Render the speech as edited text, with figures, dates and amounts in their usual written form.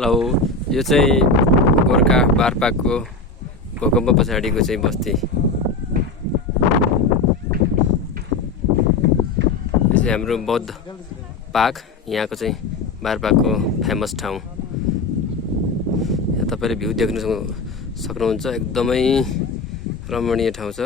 Hello, यो चाहिँ गोर्खा बारपाकको भूकम्प पछाडिको चाहिँ बस्ती। यो चाहिँ हाम्रो बौद्ध पार्क, यहाँको चाहिँ बारपाकको फेमस ठाउँ। यहाँ तपाईँले भ्यू देख्न सक्नुहुन्छ, एकदमै रमणीय ठाउँ छ।